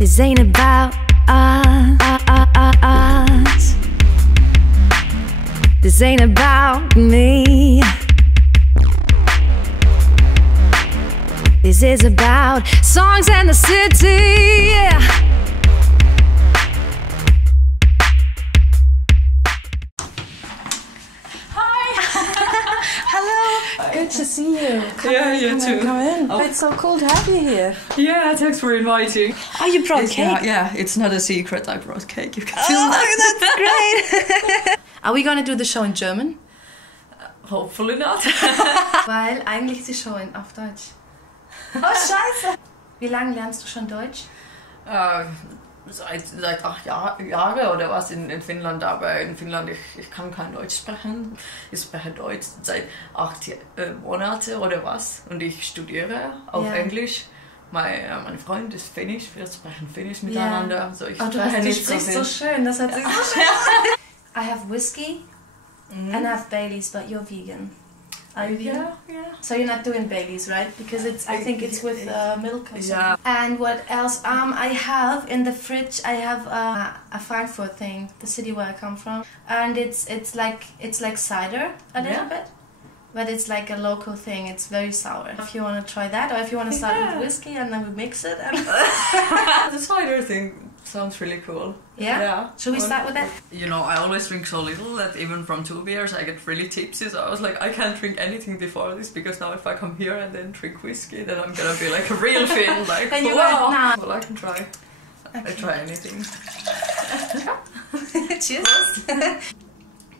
This ain't about us. This ain't about me. This is about songs and the city. Good to see you. Come you too. Come in. Oh. It's so cool to have you here. Yeah, thanks for inviting. Oh, you brought cake? Yeah, it's not a secret. I brought cake. You can feel that's great. Are we gonna do the show in German? Hopefully not. Weil eigentlich ist die Show auf Deutsch. Oh, scheiße. Wie lange lernst du schon Deutsch? Seit 8 Jahren oder was in Finnland, aber in Finnland ich kann kein Deutsch sprechen. Ich spreche Deutsch seit 8 Monaten oder was und ich studiere auf Englisch. Mein Freund ist Finnisch, wir sprechen Finnisch miteinander. Also ich spreche nicht so viel. So schön, das hat sich so schön. I have whiskey and I have Baileys, but you're vegan. Are you vegan? Yeah. So you're not doing Baileys, right? Because I think it's with milk or something. Yeah. And what else? I have in the fridge. I have a Frankfurt thing, the city where I come from, and it's like cider a little bit, but it's like a local thing. It's very sour. If you want to try that, or if you want to start with whiskey and then we mix it. And The cider thing sounds really cool. Yeah? Should we start with that? You know, I always drink so little that even from 2 beers I get really tipsy, so I was like, I can't drink anything before this, because now if I come here and then drink whiskey, then I'm gonna be like a real Finn, like, Then you wow! nah. Well, I can try. Okay. I try anything. Cheers!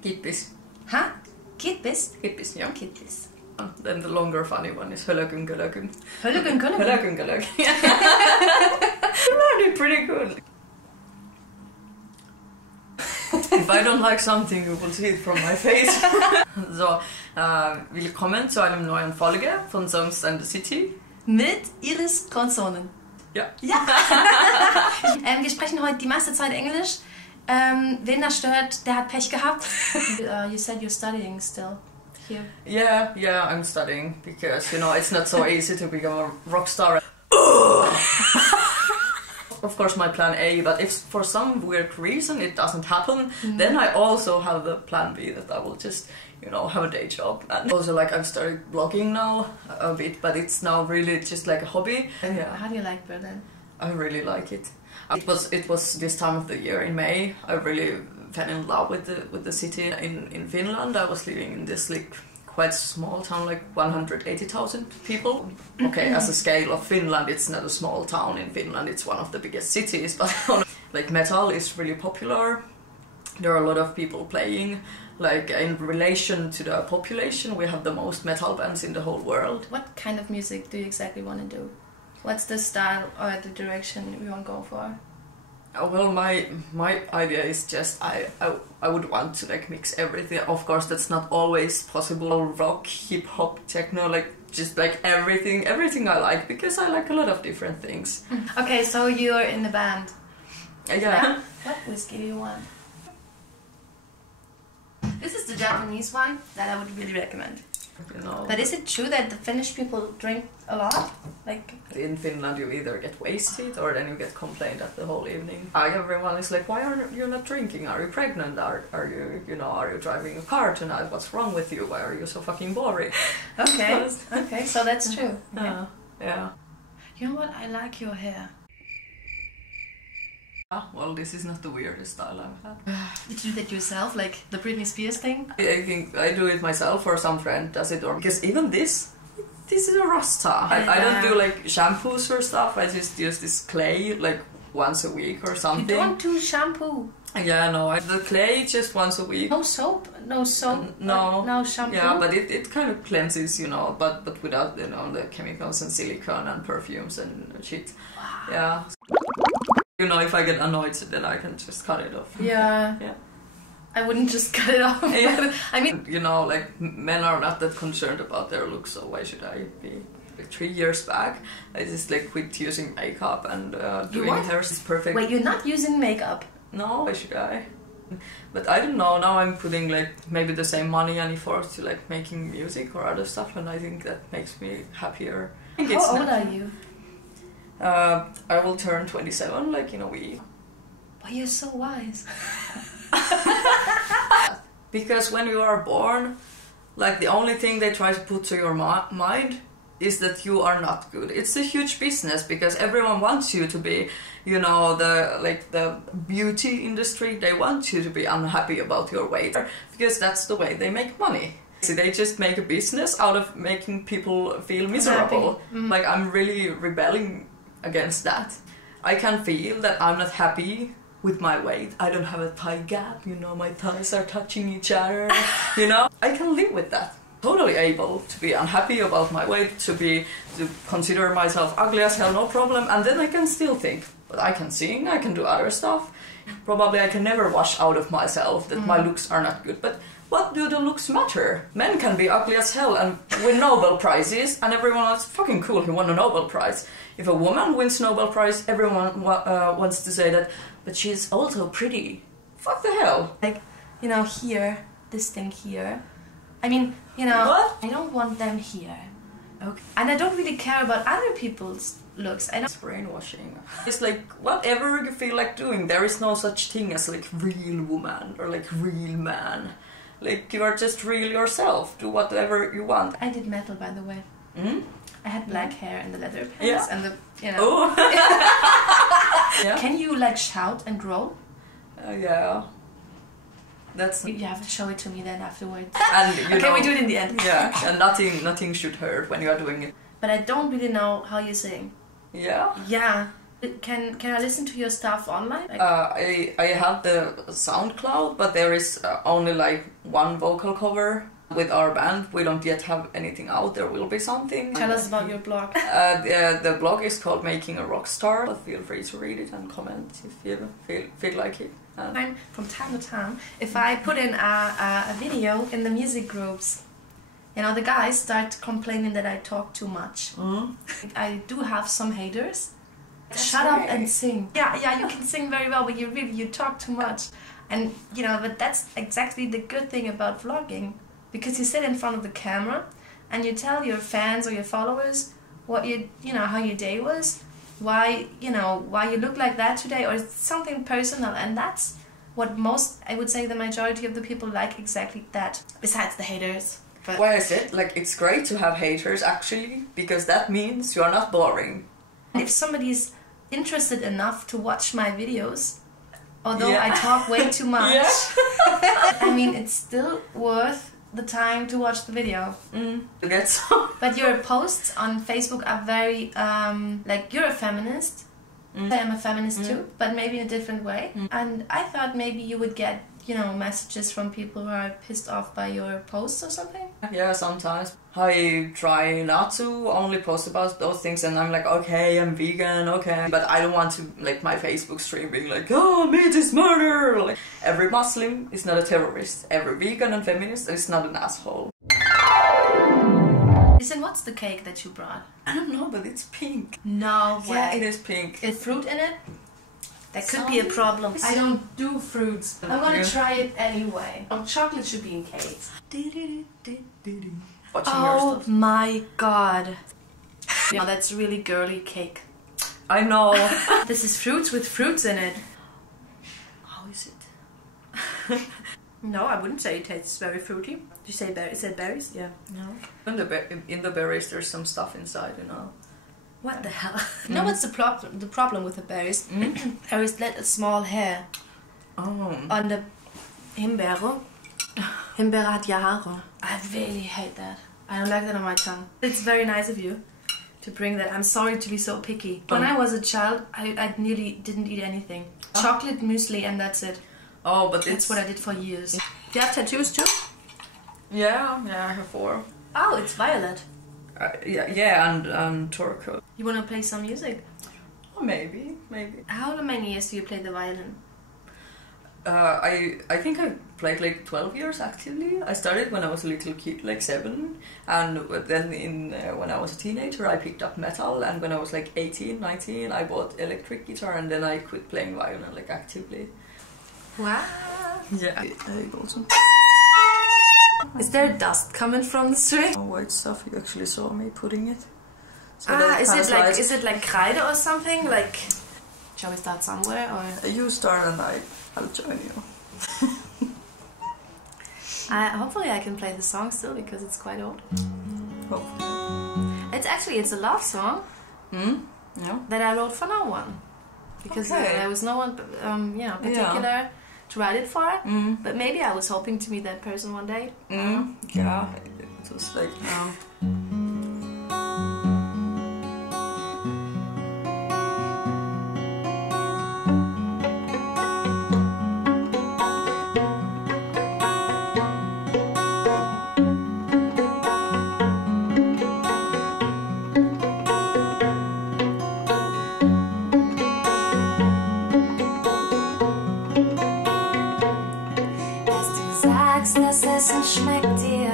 Kippis. Huh? Kippis? Kippis, yeah. Kippis. Then the longer funny one is hölögün. Hölögün. You learned it pretty good. If I don't like something, you will see it from my face. So, willkommen zu einem neuen Folge von Songs and the City. Mit Iris Konsonen. Ja. Ja. Wir sprechen heute die meiste Zeit Englisch. Wen das stört, der hat Pech gehabt. You said you're studying still here. Yeah, I'm studying because, you know, it's not so easy to become a rock star. Of course, my plan A, but if for some weird reason it doesn't happen, then I also have the plan B, that I will just, you know, have a day job. And also, like, I've started blogging now a bit, but it's now really just like a hobby. Yeah. How do you like Berlin? I really like it. It was this time of the year in May. I really fell in love with the city. In Finland, I was living in this like quite small town, like 180,000 people. Okay, as a scale of Finland, it's not a small town in Finland. It's one of the biggest cities. But like metal is really popular. There are a lot of people playing. Like in relation to the population, we have the most metal bands in the whole world. What kind of music do you exactly want to do? What's the style or the direction you want to go for? Well, my idea is just I would want to like mix everything. Of course, that's not always possible. Rock, hip hop, techno, like just like everything I like, because I like a lot of different things. Okay, so you're in the band. Yeah. What whiskey do you want? This is the Japanese one that I would really recommend. You know, but is it true that the Finnish people drink a lot? Like in Finland, you either get wasted or then you get complained at the whole evening. Everyone is like, why are you not drinking? Are you pregnant? Are you driving a car tonight? What's wrong with you? Why are you so fucking boring? Okay, okay, so that's true. Okay. Yeah. You know what? I like your hair. Well, this is not the weirdest style I've had. Did you do that yourself, like the Britney Spears thing? I think I do it myself, or some friend does it, or because even this is a rasta. I don't do like shampoos or stuff. I just use this clay like once a week or something. You don't do shampoo? Yeah, no, the clay just once a week. No soap? No soap? No shampoo? Yeah, but it kind of cleanses, you know, but without, you know, the chemicals and silicone and perfumes and shit. Wow. Yeah. You know, if I get annoyed, then I can just cut it off. Yeah. I wouldn't just cut it off. Yeah. I mean, you know, like men are not that concerned about their looks, so why should I be? Like 3 years back, I just like quit using makeup and doing hair is perfect. Wait, you're not using makeup? No, why should I? But I don't know. Now I'm putting like maybe the same money and effort to like making music or other stuff, and I think that makes me happier. How old are you? I will turn 27, like in a week. But you're so wise. Because when you are born, like the only thing they try to put to your mind is that you are not good. It's a huge business because everyone wants you to be, you know, the beauty industry. They want you to be unhappy about your weight because that's the way they make money. So they just make a business out of making people feel miserable. Like I'm really rebelling against that. I can feel that I'm not happy with my weight. I don't have a thigh gap, you know, my thighs are touching each other, you know. I can live with that. Totally able to be unhappy about my weight, to consider myself ugly as hell, no problem, and then I can still think, but I can sing, I can do other stuff. Probably I can never wash out of myself that my looks are not good, but what do the looks matter? Men can be ugly as hell and win Nobel Prizes, and everyone is fucking cool who won a Nobel Prize. If a woman wins Nobel Prize, everyone wants to say that, but she's also pretty. Fuck the hell. Like, you know, here, this thing here. I mean, you know, what? I don't want them here. Okay. And I don't really care about other people's looks. I know. It's brainwashing. It's like, whatever you feel like doing, there is no such thing as like real woman or like real man. Like, you are just real yourself. Do whatever you want. I did metal, by the way. Mm? I had black hair and the leather pants, Yeah. and the, you know. Oh. Yeah. Can you like shout and growl? Yeah. That's. You have to show it to me then afterwards. And you Okay, know, we do it in the end. Yeah, and nothing should hurt when you are doing it. But I don't really know how you sing. Yeah. Yeah. Can I listen to your stuff online? Like, I have the SoundCloud, but there is only like one vocal cover. With our band, we don't yet have anything out. There will be something. tell us about your blog. The blog is called Making a Rock Star. But feel free to read it and comment if you feel like it. From time to time, if I put in a video in the music groups, you know, the guys start complaining that I talk too much. I do have some haters. Shut up and sing. Yeah, you can sing very well, but you talk too much. And, you know, but that's exactly the good thing about vlogging. Because you sit in front of the camera and you tell your fans or your followers what you know, how your day was, why you look like that today, or something personal, and that's what I would say the majority of the people like, exactly that. Besides the haters. But why I said, like, it's great to have haters actually, because that means you are not boring. if somebody's interested enough to watch my videos, although I talk way too much, I mean, it's still worth the time to watch the video. You get some. But your posts on Facebook are very like, you're a feminist. I am a feminist too, but maybe in a different way. And I thought maybe you would get, you know, messages from people who are pissed off by your posts or something. Yeah, sometimes. I try not to only post about those things, and I'm like, okay, I'm vegan, okay. But I don't want to, like, my Facebook stream being like, oh, meat is murder! Like, every Muslim is not a terrorist. Every vegan and feminist is not an asshole. Listen, what's the cake that you brought? I don't know, but it's pink. No way. Yeah, it is pink. Is fruit in it? That could be a problem. I don't do fruits. I'm gonna try it anyway. Oh, chocolate should be in cakes. Oh my god. Yeah, that's really girly cake. I know. This is fruits with fruits in it. How is it? No, I wouldn't say it tastes very fruity. Did you say berries? Is it berries? Yeah. No. In the berries there's some stuff inside, you know. What the hell? You know what's the problem with the berries? There is a small hair on the Himbeere. Himbeere hat ja Haare. I really hate that. I don't like that on my tongue. It's very nice of you to bring that. I'm sorry to be so picky. When I was a child, I nearly didn't eat anything. Chocolate muesli and that's it. Oh, but that's what I did for years. Do you have tattoos too? Yeah, I have 4. Oh, it's violet. Yeah, and turquoise. You wanna play some music? Oh, maybe. How many years do you play the violin? I think I played like 12 years actively. I started when I was a little kid, like 7, and then when I was a teenager I picked up metal, and when I was like 18, 19 I bought electric guitar, and then I quit playing violin like actively. Wow. Yeah. Is there dust coming from the string? Oh, white stuff, you actually saw me putting it. So that kind of like, is it like Kreide or something? Like, shall we start somewhere or? You start and I'll join you. Hopefully I can play the song still because it's quite old. Hopefully. It's a love song. Yeah. That I wrote for no one because there was no one particular to write it for. But maybe I was hoping to meet that person one day. Yeah, it was like Das Essen schmeckt dir,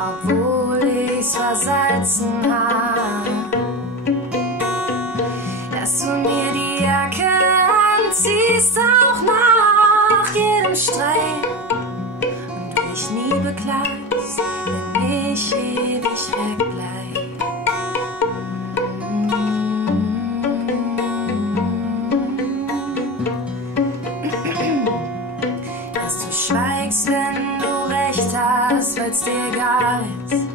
obwohl ich's versalzen hab. Dass du mir die Jacke anziehst, auch nach jedem Streit, und du dich nie bekleidest, wenn ich ewig wegbleib. Wenn du recht hast, weil's dir egal ist,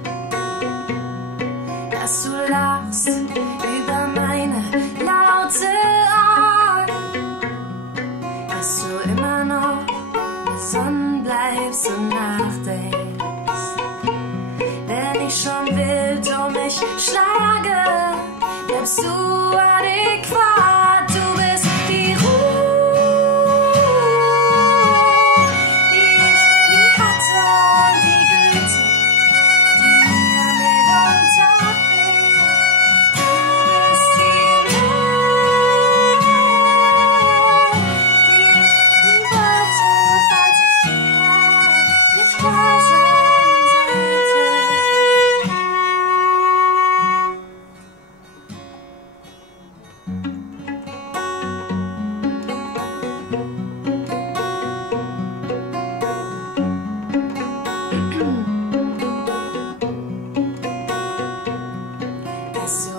dass du lachst über meine laute Art, dass du immer noch besonnen bleibst und nachdenkst, wenn ich schon wild um mich schlage, bleibst du adäquat, du bist die Ruhe.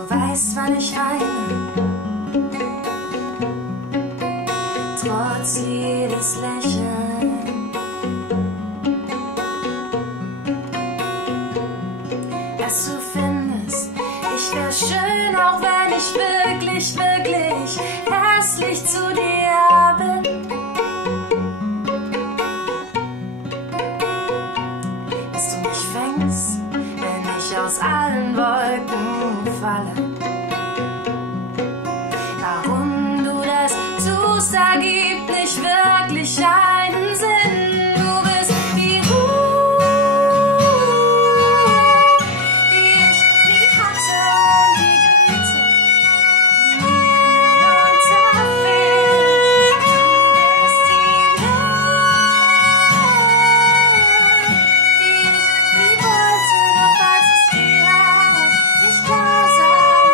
Weißt, wann ich weine, trotz jedes Lächeln, dass du findest, ich wär schön, auch wenn ich wirklich, wirklich hässlich zu dir bin. Dass du mich fängst, wenn ich aus allen Wolken falle. Warum du das tust, ergibt nicht wirklich einen Sinn. Du bist die Ruhe, die ich nie hatte, und die Güte, die mir runterfällt. Du bist die Nacht, die ich nie wollte, doch als es dir nicht klar sein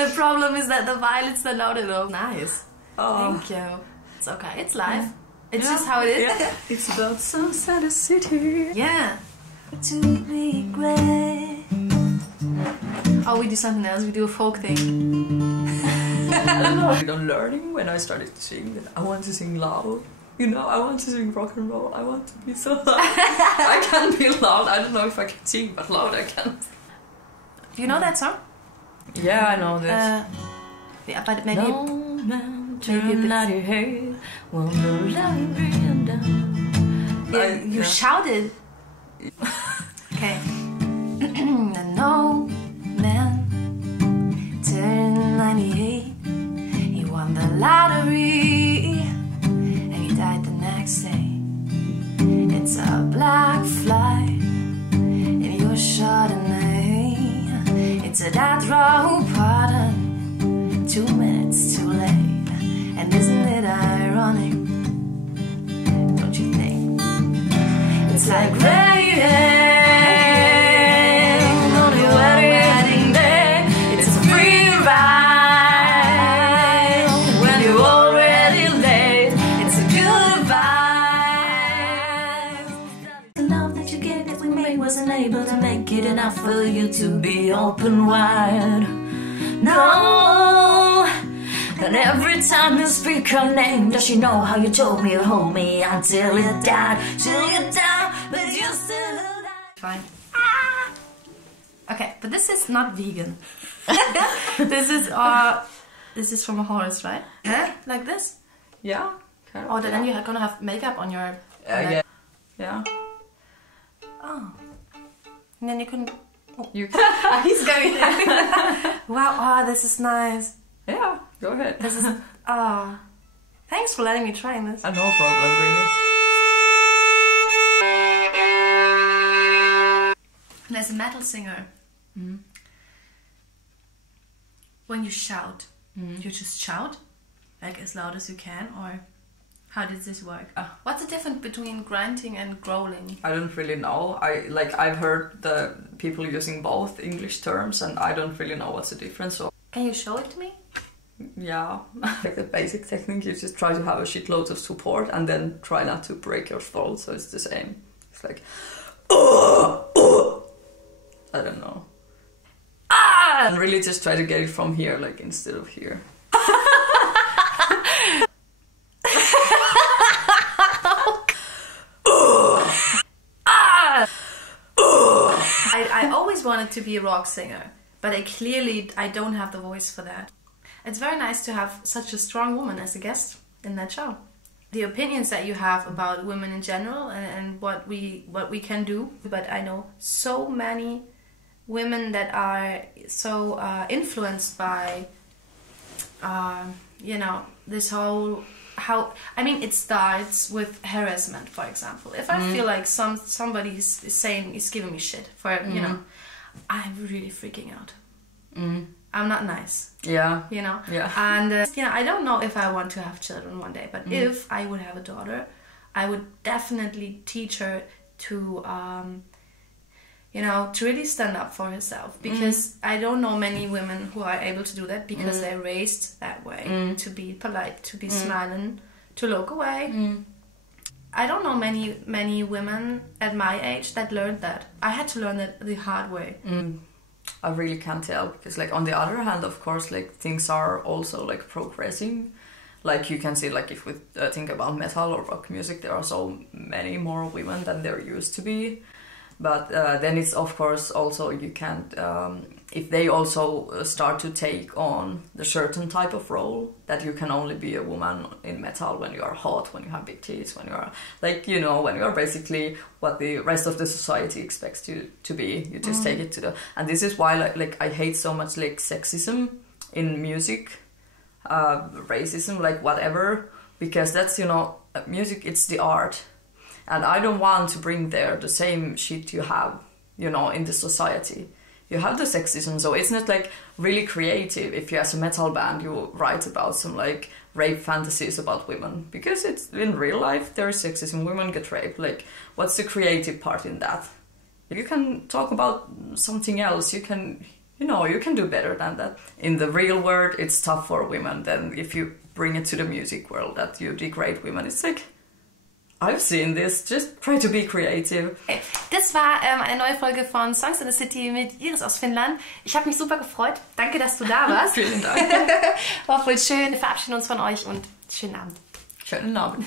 The problem is that the violets are not at all nice. Oh. Thank you. It's okay. It's life. It's just how it is. Yeah. It's about some sad city. Yeah. To be great. Oh, we do something else. We do a folk thing. I don't know. I'm learning when I started to sing that I want to sing loud. You know, I want to sing rock and roll. I want to be so loud. I can't be loud. I don't know if I can sing, but loud I can. Do you know that song? Yeah, I know this. Yeah, but maybe. No man, turn out your head, won't let me down. You shouted. Okay. No man turned 98. He won the lottery and he died the next day. It's a black fly in your Chardonnay. It's a death row pardon, 2 minutes too late. And isn't it ironic? Don't you think? It's like raining on your wedding day. It's a free ride when you're already late. It's a goodbye. The love that you gave that we made wasn't able to make it enough for you to be open wide. No. And every time you speak her name, does she know how you told me you'd hold me until you died? Till you died, but you still alive. Fine. Okay, but this is not vegan. This is from a horse, right? Yeah, like this. Yeah. Kind of, Oh, then you're gonna have makeup on your. yeah. Yeah. Oh. And then you can. You. He's going. Wow. Oh, this is nice. Yeah. Go ahead. This is. Oh. Thanks for letting me try this. No problem, really. And as a metal singer, when you shout, you just shout, like as loud as you can, or how does this work? What's the difference between grunting and growling? I don't really know. I've heard the people using both English terms, and I don't really know what's the difference. So Can you show it to me? yeah, like the basic technique, you just try to have a shitload of support and then try not to break your throat. So it's the same. It's like, I don't know. And really just try to get it from here, like instead of here. I always wanted to be a rock singer, but I don't have the voice for that. It's very nice to have such a strong woman as a guest in that show. The opinions that you have about women in general and what we can do, but I know so many women that are so influenced by this whole it starts with harassment, for example. If I feel like somebody is giving me shit for I'm really freaking out. I'm not nice. Yeah. Yeah. And I don't know if I want to have children one day, but if I would have a daughter, I would definitely teach her to to really stand up for herself, because I don't know many women who are able to do that because they're raised that way, to be polite, to be smiling, to look away. I don't know many women at my age that learned that. I had to learn it the hard way. I really can't tell, because like on the other hand, of course, like things are also like progressing. Like you can see, like if we think about metal or rock music, there are so many more women than there used to be. But then it's of course also you can't, if they also start to take on the certain type of role, that you can only be a woman in metal when you are hot, when you have big tits, when you are like, when you are basically what the rest of the society expects you to be. You just take it to the, and this is why like I hate so much like sexism in music, racism, like whatever, because that's, music, it's the art. And I don't want to bring there the same shit you have, in the society. You have the sexism, so it's not like really creative if you, as a metal band, you write about some like rape fantasies about women. Because it's in real life, there is sexism, women get raped. Like, what's the creative part in that? You can talk about something else. You can, you know, you can do better than that. In the real world, it's tough for women. Then if you bring it to the music world, that you degrade women, it's like, I've seen this, just try to be creative. Das war eine neue Folge von Songs in the City mit Iris aus Finnland. Ich habe mich super gefreut. Danke, dass du da warst. Vielen Dank. War voll schön. Wir verabschieden uns von euch und schönen Abend. Schönen Abend.